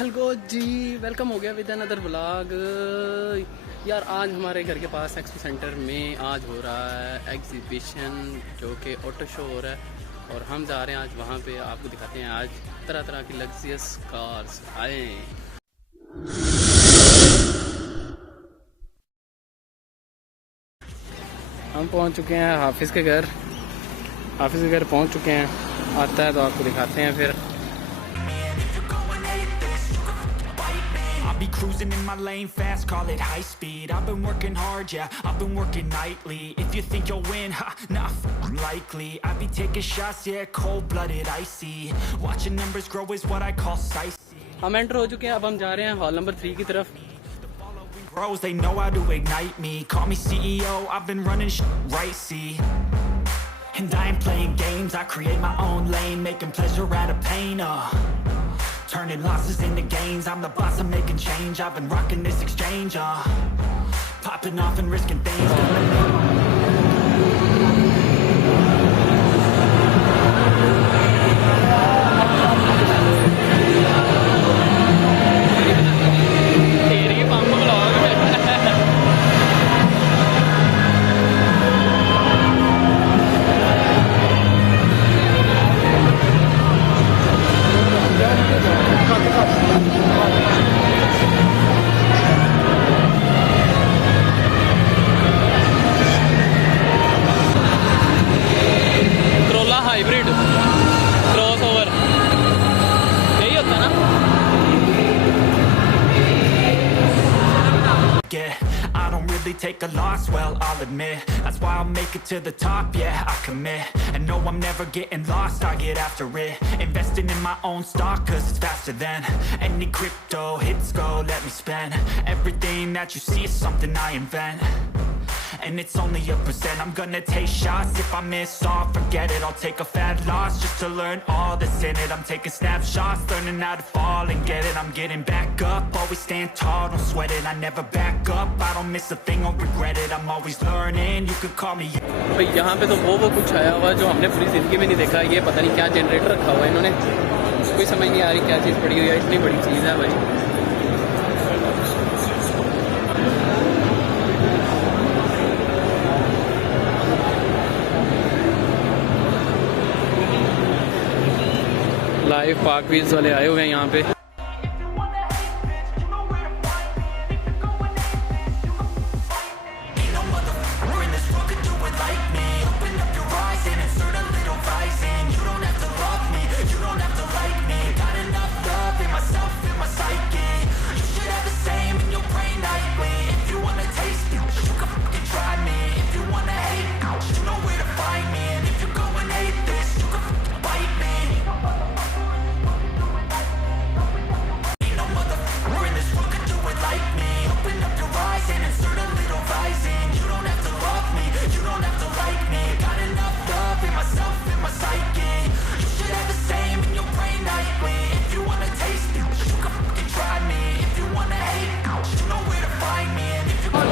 Hello जी, welcome हो गया with another vlog. यार आज हमारे घर के पास एक्सपो सेंटर में आज हो रहा है एग्जीबिशन जो कि ऑटो शो हो रहा है और हम जा रहे हैं आज वहाँ पे। आपको दिखाते हैं आज तरह तरह की लग्जरियस कार्स आए। हम पहुँच चुके हैं हाफिज़ के घर। हाफिज़ के घर पहुँच चुके हैं, आता है तो आपको दिखाते हैं फिर। Be cruising in my lane fast, call it high speed. I've been working hard, yeah, I've been working nightly. If you think you'll win, ha, nah, unlikely. I be taking shots, yeah, cold-blooded, icy. Watching numbers grow is what I call sightseeing. हम enter हो चुके हैं, अब हम जा रहे हैं hall number 3 की तरफ। Grows, they know how to ignite me. Call me CEO, I've been running right, see. And I ain't playing games, I create my own lane, making pleasure out of pain, turning losses into gains. I'm the boss, I'm making change. I've been rocking this exchange, popping off and risking things. Hybrid cross over यही होता है ना। I don't really take a loss, well, I'll admit. That's why I'll make it to the top, yeah, I commit. And no, I'm never getting lost, I get after it. Investing in my own stock, cause it's faster than any crypto hits go, let me spend. Everything that you see is something I invent, and it's only a percent. I'm gonna take shots, if I miss all, forget it. I'll take a fat loss just to learn all that's in it. I'm taking snapshots, learning how to fall and get it. I'm getting back up, always stand tall, don't sweat it. I never back up, I don't miss a thing or regret it. I'm always learning, you could call me. भाई यहाँ पे तो वो कुछ आया हुआ जो हमने पूरी ज़िंदगी में नहीं देखा। ये पता नहीं क्या जनरेटर रखा हुआ है इन्होंने, कोई समझ नहीं आ रही क्या चीज़ पड़ी हुई है। इतनी बड़ी चीज़ है भाई। लाइव पार्क व्हील्स वाले आए हुए हैं यहाँ पे।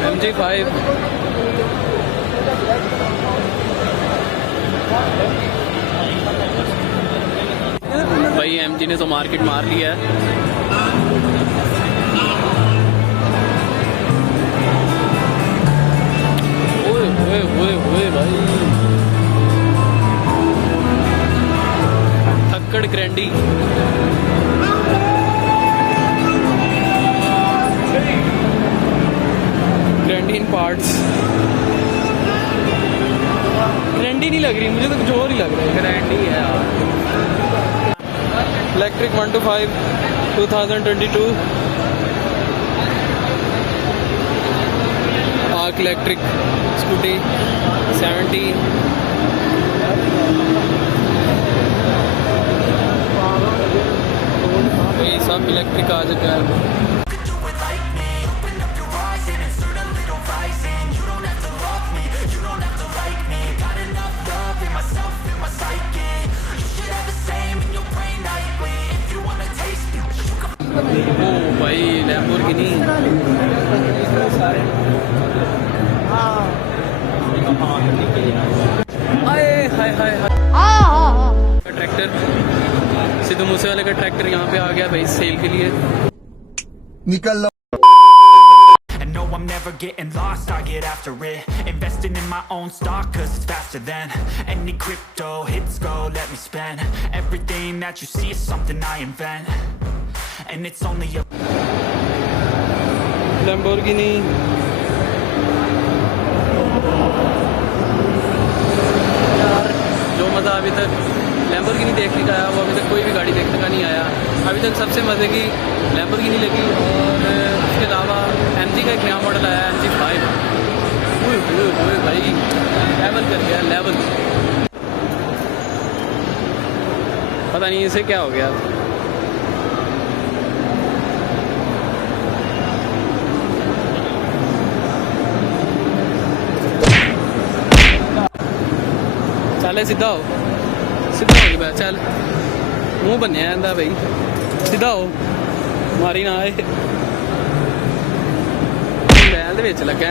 MG5 भाई MG ने तो मार्केट मार लिया है। ओए ओए ओए ओए भाई, थक्कड़ ग्रैंडी। ग्रैंडी इन पार्ट्स। ग्रैंडी नहीं लग रही मुझे, तो कुछ और ही लग रहा है। ग्रैंडी है यार। Electric 125 2022 arc electric scooty 70। ये सब इलेक्ट्रिक आ चुका है। ओ भाई लैम्बोर्गिनी। आए हाय हाय हाय। ट्रैक्टर सिद्धू मूसेवाले का ट्रैक्टर यहाँ पे आ गया भाई सेल के लिए। निकल लो। And no, I'm never getting lost, I get after it. Investing in my own stock, cause it's faster than any crypto hits go, let me spend everything that you see is something I invent. And it's only a Lamborghini। यार जो मज़ा अभी तक Lamborghini देखने का आया वो अभी तक कोई भी गाड़ी देखने का नहीं आया। अभी तक सबसे मज़े की Lamborghini लगी। और उसके अलावा MG का एक नया मॉडल आया है MG5। ओए भाई लेवल कर गया लेवल। पता नहीं इसे क्या हो गया। चल सीधा हो गया चल मुंह बनया जाता भाई सीधा हो मारी ना आए बैल दे विच लगा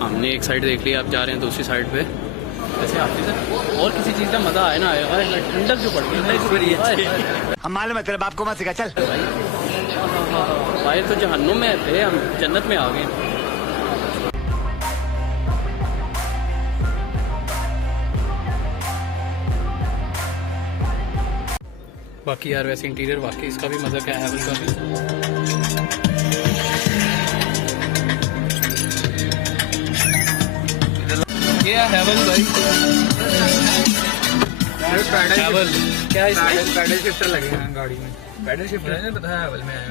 हमने एक साइड देख लिया अब जा रहे हैं दूसरी साइड पे। वैसे आप और किसी चीज़ का मज़ा आए ना आएगा ठंडक जो पड़ गई है। हम मालूम है तेरे बाप को मत सिखा चल भाई तो जहन्नुम में थे हम जन्नत में आ गए। बाकी यार वैसे इंटीरियर वाकई इसका भी मज़ा क्या है हैवल का भी। ये है हैवल भाई हैवल क्या इसमें पैडल शिफ्टर लगे हैं गाड़ी में। पैडल शिफ्टर नहीं पता है हैवल में आया है।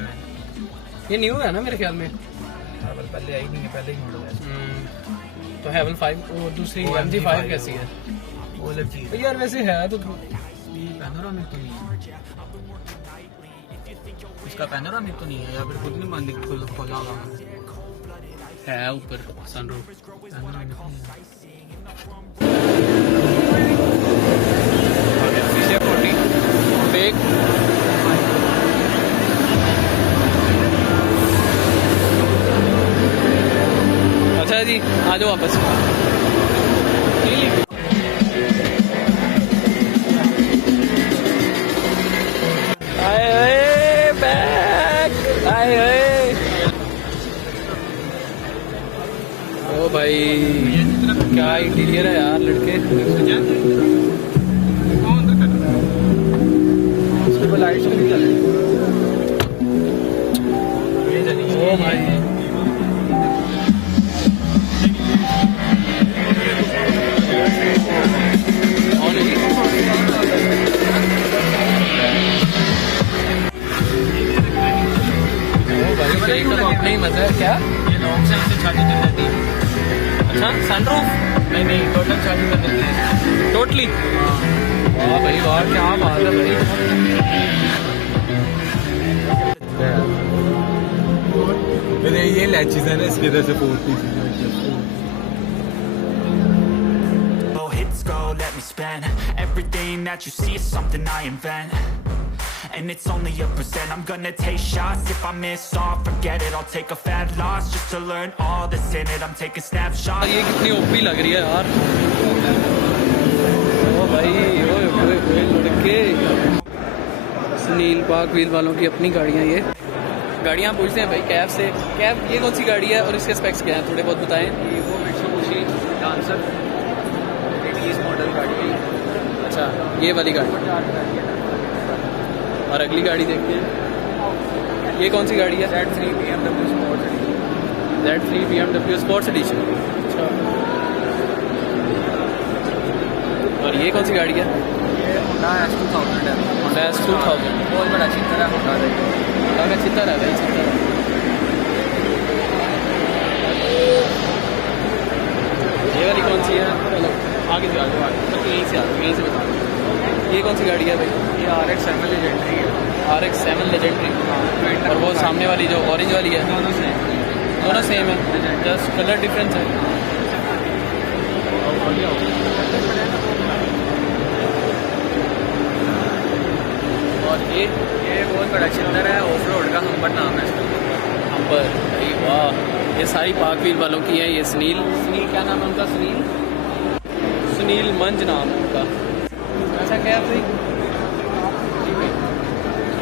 ये न्यू है ना मेरे ख्याल में। हैवल पहले आई नहीं है पहले ही मॉडल है। तो हैवल 5 और दूसरी MG5 कैसी है वो अलग चीज तो यार वैसे है तो पैनोरामिक तो नहीं है इसका पैनोरामिक तो नहीं है या फिर खुद नहीं मान खोला होगा है ऊपर सनरूफ। फेक अच्छा जी आ जाओ वापस। ओ भाई क्या इंटीरियर है यार लड़के। उसके ऊपर लाइट्स भी चल रही है। ओ भाई अपना ही मजा है क्या। ये लॉन्ग साइड से चार्जिंग कर देती है। अच्छा सनरूफ नहीं टोटल चार्जिंग कर देती है टोटली। वाह भाई वाह क्या बात है भाई। ये लैचेस है ना इसकी वजह से 4 piece hits go, let me spend everything that you see is something I invent. And it's only a percent. I'm gonna take shots. If I miss all, forget it. I'll take a fat loss just to learn all that's in it. I'm taking snapshots. ये कितनी OP लग रही है यार। ओ भाई ओए लड़के Sunil park wheel वालों की अपनी गाड़ियाँ ये गाड़ियाँ पूछते हैं भाई कैब से। कैब ये कौन सी गाड़ी है और इसके स्पेक्स क्या हैं थोड़े बहुत बताएं। ये वो मित्सुबिशी डांसर 80s मॉडल गाड़ी है। अच्छा ये वाली गाड़ी और अगली गाड़ी देखते हैं ये कौन सी गाड़ी है। Z3 BMW sports addition. Z3 BMW sports addition. अच्छा और ये कौन सी गाड़ी है। ये होंडा S2000 है। होंडा S2000 बहुत बड़ा चित्र है होंडा का चित्र है भाई चित्र। ये वाली कौन सी है। चलो आगे से आगे यहीं से आगे यहीं से बता। ये कौन सी गाड़ी है भाई। ये RX-7 लेजेंडरी है। RX-7 legendary. हाँ और वो सामने वाली जो ऑरेंज वाली है दोनों सेम है जस्ट कलर डिफरेंस है। और ये बहुत बड़ा चित्र है ऑफ रोड का हम्पर नाम है इसका। हम्पर भाई वाह ये सारी पार्क व्हील वालों की है। ये सुनील क्या नाम है उनका। सुनील सुनील मंज नाम है उनका। ऐसा क्या है भाई,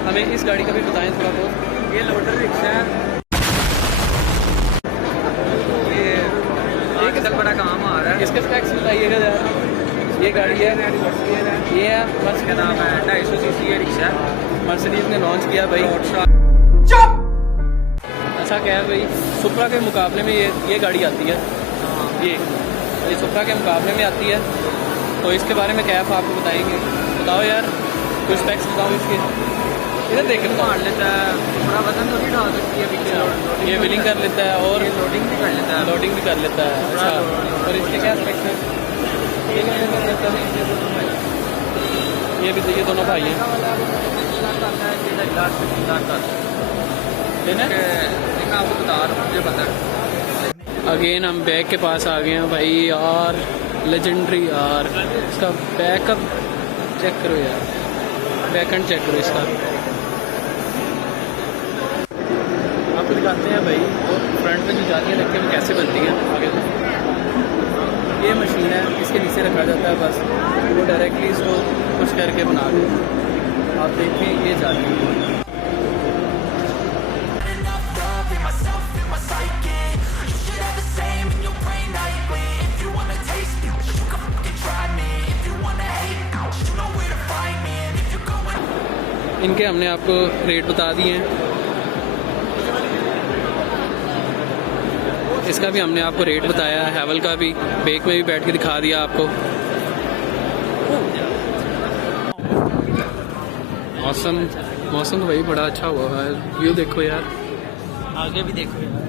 हमें इस गाड़ी का भी बताएं थोड़ा बहुत। ये लोडर रिक्शा है, ये आजकल बड़ा काम आ रहा है। इसके स्पेक्स बताइएगा यार। ये गाड़ी है, ये है बस इसका नाम है 250 सीसी ये रिक्शा है, मर्सिडीज ने लॉन्च किया भाई। ऐसा क्या है भाई, सुपरा के मुकाबले में ये गाड़ी आती है। ये सुपरा के मुकाबले में आती है, तो इसके बारे में क्या आप आपको बताएंगे। बताओ यार, कुछ स्पेक्स बताओ इसके। इधर देख लेता मान लेता है, बड़ा वजन तो नहीं उठा सकती है पीछे, ये व्हीलिंग कर लेता है और लोडिंग भी कर लेता है। लोडिंग भी कर लेता है। अच्छा, और इसके क्या स्पेक्स हैं। ये भी ये दोनों भाई हैं। लेना मैं आपको बता रहा हूँ, मुझे पता है। अगेन हम बैक के पास आ गए हैं भाई यार, लेजेंडरी यार। इसका बैकअप चेक करो यार, बैक एंड चेक करो इसका। आपको दिखाते हैं भाई फ्रंट में जो जालियाँ रखी हैं वो कैसे बनती हैं। आगे ये मशीन है, इसके नीचे रखा जाता है, बस वो डायरेक्टली इसको पुश करके बना दो। आप देखें ये जाली इनके हमने आपको रेट बता दिए हैं। इसका भी हमने आपको रेट बताया है, हैवल का भी बैक में भी बैठ के दिखा दिया आपको। मौसम तो भाई बड़ा अच्छा हुआ है, व्यू देखो यार, आगे भी देखो यार।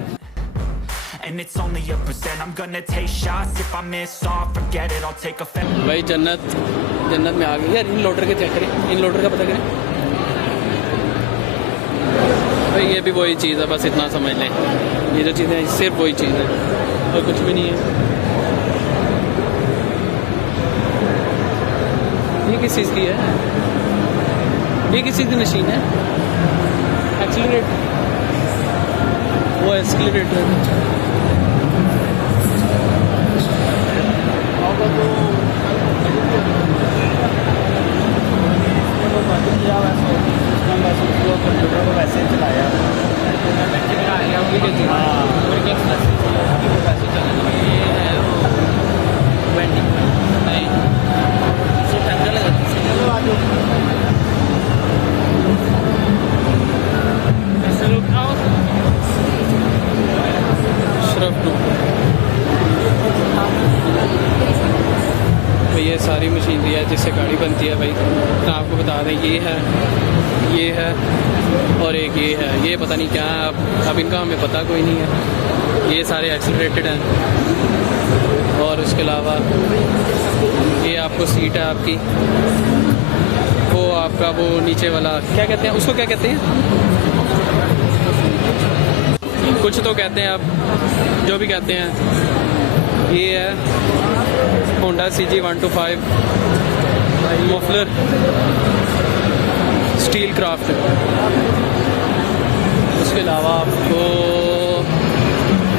And it's only a percent. I'm gonna take shots. If I miss off, forget it. I'll take a भाई जन्नत में आ गई यार। इन लोडर के चेक करें, इन लोडर का पता करें भाई। ये भी वही चीज़ है, बस इतना समझ लें। ये जो चीज़ें हैं सिर्फ वही चीज़ है और कुछ भी नहीं है। ये किस चीज़ की है, ये किस चीज़ की मशीन है। एक्सीलरेटर, वो एक्सीलरेटर वैसे चलाया तो ये सारी मशीनरी है जिससे गाड़ी बनती है भाई। तो आपको बता दें ये है और एक ये है, ये पता नहीं क्या है, अब इनका हमें पता कोई नहीं है। ये सारे एक्सीलरेटेड हैं और उसके अलावा ये आपको सीट है आपकी, वो आपका वो नीचे वाला क्या कहते हैं, उसको क्या कहते हैं, कुछ तो कहते हैं, आप जो भी कहते हैं। ये है Honda CG125 muffler steel craft. उसके अलावा आपको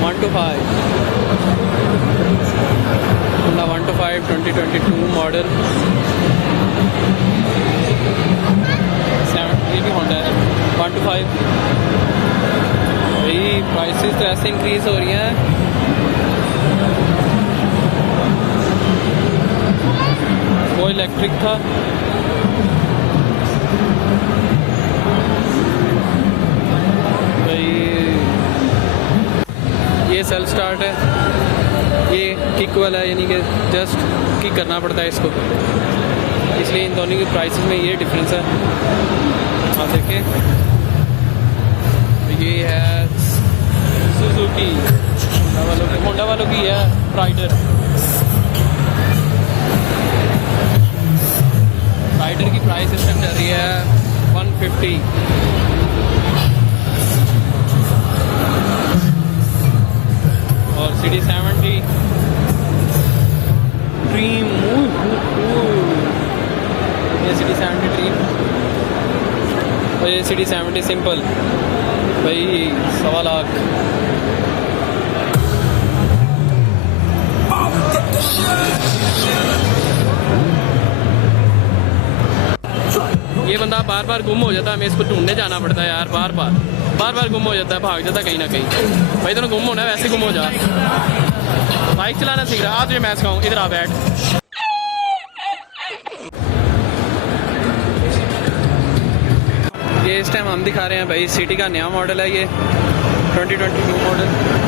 125 होंडा 125 2022 मॉडल 7, ये भी होंडा है 125। भाई प्राइसेस तो ऐसे इंक्रीज हो रही हैं। वो इलेक्ट्रिक था, भाई ये सेल्फ स्टार्ट है, ये किक वाला है, यानी कि जस्ट किक करना पड़ता है इसको, इसलिए इन दोनों की प्राइसेस में ये डिफरेंस है। आप देखें ये है सुजुकी होंडा वालों की है राइडर की प्राइस इस टाइम चल रही है 150। और CD70 ड्रीम, ये CD70 ड्रीम और ये CD70 सिंपल भाई 1.25 लाख। ये बंदा बार बार गुम हो जाता है, हमें इसको ढूंढने जाना पड़ता है यार, बार बार गुम हो जाता है, भाग जाता है कहीं ना कहीं। भाई तेरे गुम होना है, वैसे गुम हो जा। बाइक चलाना सीख रहा, आज तुझे मैं सिखाऊं, इधर आ बैठ। ये इस टाइम हम दिखा रहे हैं भाई सिटी का नया मॉडल है, ये 2022 मॉडल।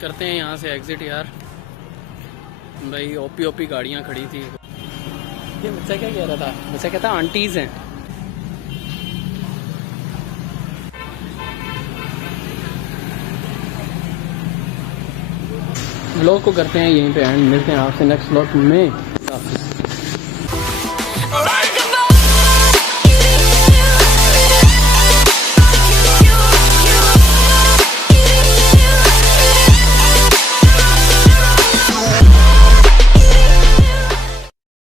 करते हैं यहाँ से एग्जिट यार। भाई ओपी गाड़ियाँ खड़ी थी। ये बच्चा क्या कह रहा था? बच्चा कहता आंटीज हैं। व्लॉग को करते हैं यहीं पे एंड, मिलते हैं आपसे नेक्स्ट व्लॉग में।